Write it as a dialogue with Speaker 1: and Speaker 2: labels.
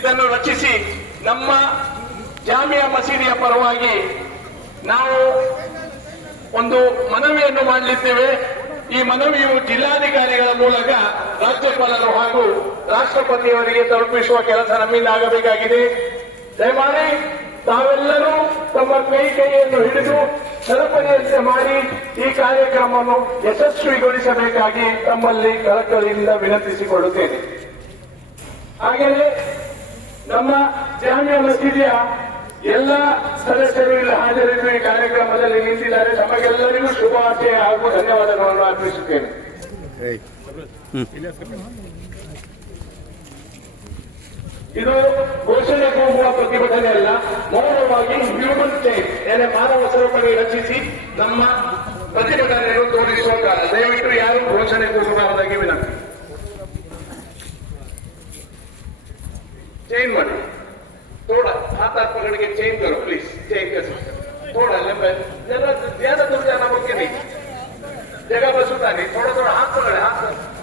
Speaker 1: ಇದನ್ನು ರಚಿಸಿ ನಮ್ಮ ಜಾಮಿಯಾ ಮಸೀದಿಯ ಪರವಾಗಿ ನಾವು ಒಂದು ಮನವಿಯನ್ನು ಮಾಡಲಿದ್ದೇವೆ. ಈ ಮನವಿಯು ಜಿಲ್ಲಾಧಿಕಾರಿಗಳ ಮೂಲಕ ರಾಜ್ಯಪಾಲರು ಹಾಗೂ ರಾಷ್ಟ್ರಪತಿಯವರಿಗೆ ತಲುಪಿಸುವ ಕೆಲಸ ನಮ್ಮಿಂದ ಆಗಬೇಕಾಗಿದೆ. ದಯಮಾಡಿ ತಾವೆಲ್ಲರೂ ತಮ್ಮ ಕೈ ಕೈಯನ್ನು ಹಿಡಿದು ಸರಪಣಿಯಂತೆ ಮಾಡಿ ಈ ಕಾರ್ಯಕ್ರಮವನ್ನು ಯಶಸ್ವಿಗೊಳಿಸಬೇಕಾಗಿ ತಮ್ಮಲ್ಲಿ ಕಳಕಳಿಯಿಂದ ವಿನಂತಿಸಿಕೊಳ್ಳುತ್ತೇನೆ. ಹಾಗೆಯೇ ನಮ್ಮ ಜಾಮಿಯಾ ಮಸೀದಿಯ ಎಲ್ಲ ಸದಸ್ಯರು ಇಲ್ಲಿ ಹಾಜರಿದ್ದು ಈ ಕಾರ್ಯಕ್ರಮದಲ್ಲಿ ನಿಂತಿದ್ದಾರೆ. ತಮಗೆಲ್ಲರಿಗೂ ಶುಭಾಶಯ ಹಾಗೂ ಧನ್ಯವಾದಗಳನ್ನು ಅರ್ಪಿಸುತ್ತೇನೆ. ಇದು ಘೋಷಣೆ ಕೂಗುವ ಪ್ರತಿಭಟನೆ ಅಲ್ಲ, ಮೌನವಾಗಿ ಹ್ಯೂಮನ್ ಸ್ಟೇಟ್ ಏನೇ ಮಾನವ ಸರಪಳಿ ರಚಿಸಿ ನಮ್ಮ ಪ್ರತಿಭಟನೆಯನ್ನು ತೋರಿಸುವ ಕಾಲ. ದಯವಿಟ್ಟು ಯಾರು ಘೋಷಣೆ ಕೂಗಬಾರದಾಗಿ ವಿನಂತಿ. चेन मध्ये थोड़ा हाथ हाथ पकड़ के चेन करो प्लीज चेन कैसे थोड़ा लंबा जरा ज्यादा दूर जाना बोल के नहीं जगह पर सुता नहीं थोड़ा थोड़ा हाथ पकड़े हाथ